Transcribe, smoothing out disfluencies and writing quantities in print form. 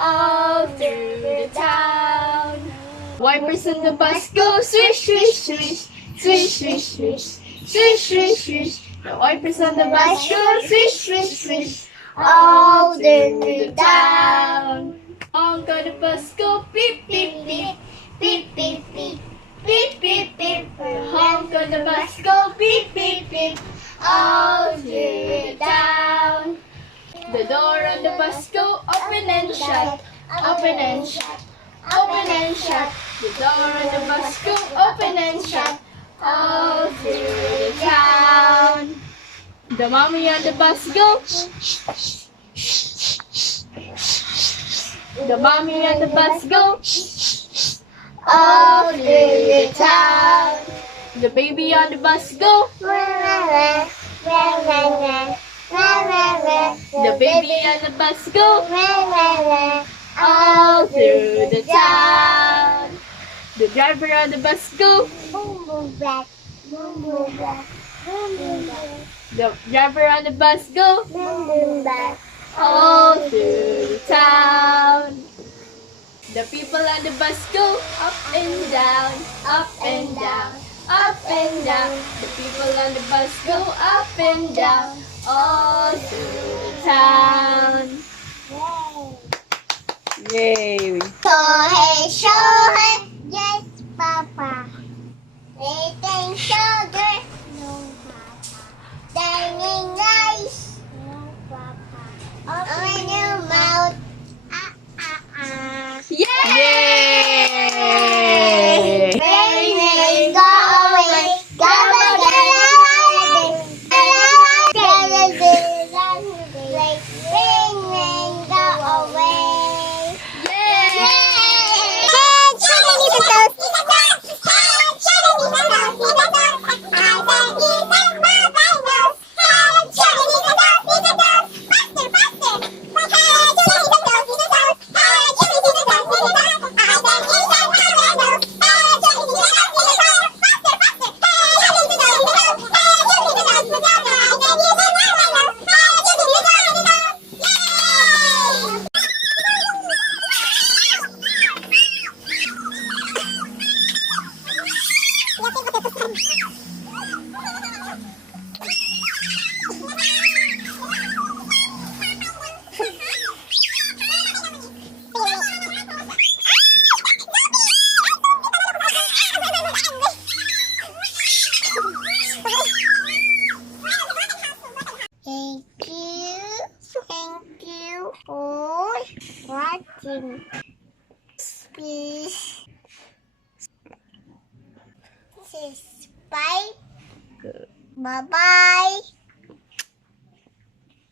all through the town. Wipers on the bus go swish, swish, swish, swish, swish, swish, swish, swish, swish. The wipers on the bus go swish, swish, swish, all through the town. Honk on the bus go beep, beep, beep, beep, beep, beep, beep, beep, beep. Honk on the bus go beep, beep, beep, all through the town. The door on the bus go open and shut, open and shut, open and shut. The door on the bus go open and shut, all through the town. The mommy on the bus go. The mommy on the bus go, all through the town. The baby on the bus go. The baby on the bus go, all through the town. The driver on the bus go. The driver on the bus go, all through the town. The people on the bus go up and down, up and down, up and down. The people on the bus go up and down, all through the town. Yay! Shohei, Shohei, yes, Papa. Eating sugar, no, Papa. Dining rice, no, Papa. Open your mouth, Yay! Rain, go away, go away. Thank you for watching. Please subscribe. Bye bye.